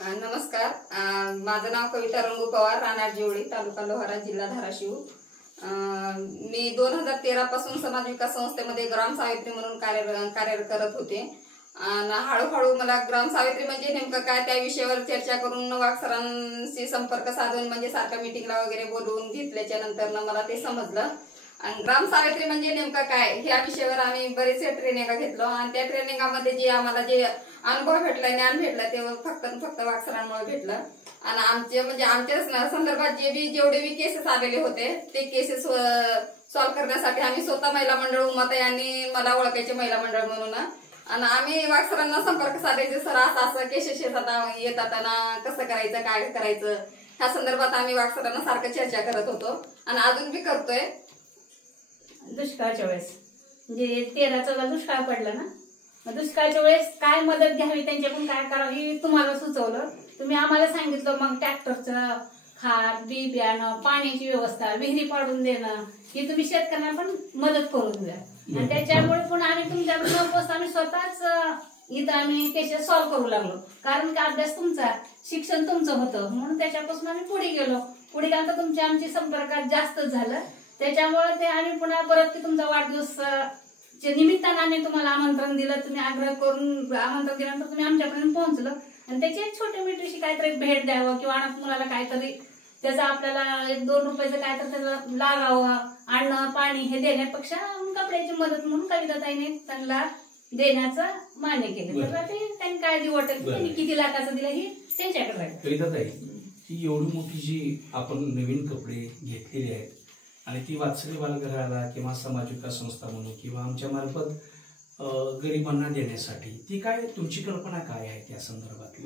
नमस्कार. माझं नाव कविता रंगू पवार, राहणार जेवळी, तालुका लोहारा, जिल्हा धाराशिव. मी 2013 पासून समाज विकास संस्थेमध्ये ग्राम सावित्री म्हणून कार्यरत करत होते. आणि हळूहळू मला ग्राम सावित्री म्हणजे नेमकं काय त्या विषयावर चर्चा करून वाघ सरांशी संपर्क साधून म्हणजे सारखा मीटिंगला वगैरे बोलवून घेतल्याच्या नंतर मला ते समजलं. आणि ग्राम सावित्री म्हणजे नेमकं काय ह्या विषयावर आम्ही बरेचसे ट्रेनिंग घेतलो आणि त्या ट्रेनिंगामध्ये जे आम्हाला जे अनुभव भेटला, ज्ञान भेटलं ते फक्त वाघ सरांमुळे भेटलं. आणि आमच्या संदर्भात जेवढे केसेस आलेले होते ते केसेस सॉल्व्ह करण्यासाठी आम्ही स्वतः महिला मंडळ उमाताई यांनी मला ओळखायचे महिला मंडळ म्हणून. आणि आम्ही वाघ सरांना संपर्क साधायचे, सर असं केसेस येतात ना, कसं करायचं, काय करायचं ह्या संदर्भात आम्ही वाघ सरांना सारखं चर्चा करत होतो आणि अजून बी करतोय. दुष्काळाच्या वेळेस म्हणजे 13 दुष्काळ पडला ना, दुष्काळाच्या वेळेस काय मदत घ्यावी, त्यांच्याकडून काय करावी तुम्हाला सुचवलं. तुम्ही आम्हाला सांगितलं मग ट्रॅक्टरचं खाद, बी बियाणं, पाण्याची व्यवस्था, विहिरी पाडून देणं ही तुम्ही शेतकऱ्यांना पण मदत करून द्या. आणि त्याच्यामुळे पण आम्ही तुमच्याकडे न पोचता आम्ही स्वतःच इथं आम्ही केसेस सॉल्व्ह करू लागलो. कारण का अभ्यास तुमचा, शिक्षण तुमचं होतं म्हणून त्याच्यापासून आम्ही पुढे गेलो. पुढे गेल्यानंतर तुमच्या आमची संपर्कात जास्त झालं. त्याच्यामुळे ते आम्ही पुन्हा परत तुमचा वाढदिवस निमित्तानं आम्ही तुम्हाला आमंत्रण दिलं. तुम्ही आग्रह करून आमंत्रण दिल्यानंतर तुम्ही आमच्यापर्यंत पोहोचलं आणि त्याची छोटी मोठीशी काहीतरी भेट द्यावं किंवा अनाथ मुलाला काहीतरी त्याचा आपल्याला 1-2 रुपयाचं काहीतरी त्याचं लागावं, अन्न पाणी हे देण्यापेक्षा कपड्याची मदत म्हणून कविताताईने त्यांना देण्याचं मान्य केलं. तर ते त्यांनी काय दिवं वाटेल त्यांनी किती लाखाचं दिलं हे त्यांच्याकडे राहील. कविताताई, ही एवढी मोठी जी आपण नवीन कपडे घेतलेली आहेत आणि ती वात्सल्य बालगृहाला किंवा समाज विकास संस्था म्हणून किंवा आमच्या मार्फत गरिबांना देण्यासाठी ती काय तुमची कल्पना काय आहे त्या संदर्भात?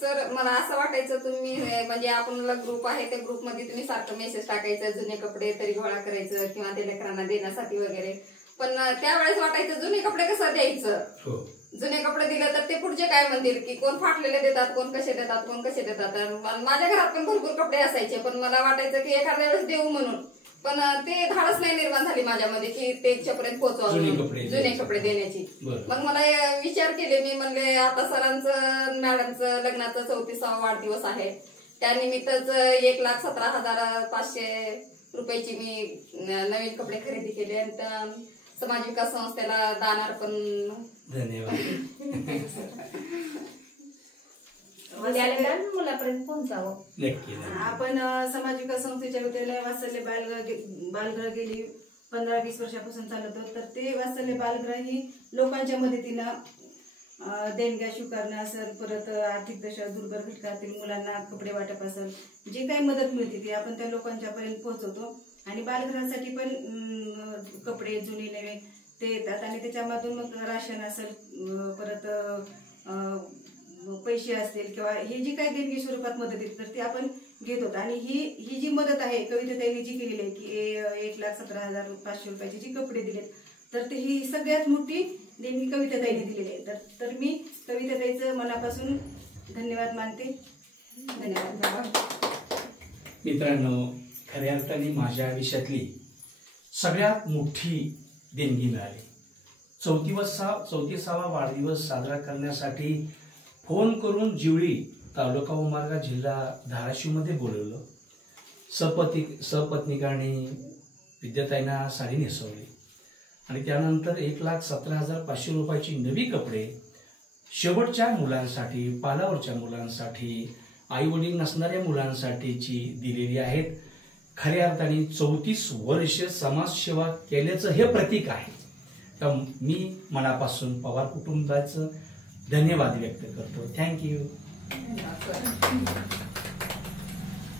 सर, मला असं वाटायचं तुम्ही म्हणजे आपला ग्रुप आहे त्या ग्रुपमध्ये तुम्ही सारखं मेसेज टाकायचं, जुने कपडे तरी गोळा करायचं किंवा ते लेकरांना देण्यासाठी वगैरे. पण त्यावेळेस वाटायचं जुने कपडे कसं द्यायचं, जुने कपडे दिले तर ते पुढचे काय म्हणतील की कोण फाटलेले देतात, कोण कसे देतात, कोण कसे देतात. माझ्या घरात पण भरपूर कपडे असायचे पण मला वाटायचं की एखाद्या वेळेस देऊ म्हणून, पण ते धाडस नाही निर्माण झाली माझ्यामध्ये की त्यांच्यापर्यंत पोहोचवावं जुने कपडे देण्याची. मग मला विचार केले, मी म्हणले आता सरांचं मॅडमचं लग्नाचं 34वा वाढदिवस आहे, त्यानिमित्तच 1,17,500 रुपयाची मी नवीन कपडे खरेदी केले आणि समाज विकास संस्थेला दानार पण. धन्यवाद. मुलापर्यंत पोहोचावं. आपण समाज विकास संस्थेच्या वतीने वात्सल्य बालगृह गेली 15-20 वर्षापासून चालवतो. तर ते वात्सल्य बालगृह ही लोकांच्या मदतीनं देणग्या स्वीकारणं असेल, परत आर्थिक दशा दुर्बल घटकातील मुलांना कपडे वाटप असेल, जे काही मदत मिळते ती आपण त्या लोकांच्या पर्यंत पोहोचवतो. आणि बालगृहासाठी पण कपडे जुने नवे ते येतात आणि त्याच्यामधून मग राशन असेल, परत पैसे असतील किंवा ही जी काही देणगी स्वरूपात मदत येते तर ती आपण घेत होतो. आणि ही जी मदत आहे कविताताईंनी जी केलेली आहे की 1,17,500 रुपयाचे जी कपडे दिलेत तर ते ही सगळ्यात मोठी देणगी कविताताईंनी दिलेली आहे. तर मी कविताताईचं मनापासून धन्यवाद मानते. धन्यवाद. मित्रांनो, खऱ्या अर्थाने माझ्या आयुष्यातली सगळ्यात मोठी देणगी मिळाली. 34वा वाढदिवस साजरा करण्यासाठी फोन करून जिवळी, तालुका उमरगा, जिल्हा धाराशिवमध्ये बोलवलं. सपत्निकांनी विद्याताईंना साडी नेसवली आणि त्यानंतर 1,17,500 रुपयाची नवी कपडे शेवटच्या मुलांसाठी, पालावरच्या मुलांसाठी, आई वडील नसणाऱ्या मुलांसाठीची दिलेली आहेत. खऱ्या अर्थाने 34 वर्ष समाजसेवा केल्याचं हे प्रतीक आहे. तर मी मनापासून पवार कुटुंबाचं धन्यवाद व्यक्त करतो. थँक्यू.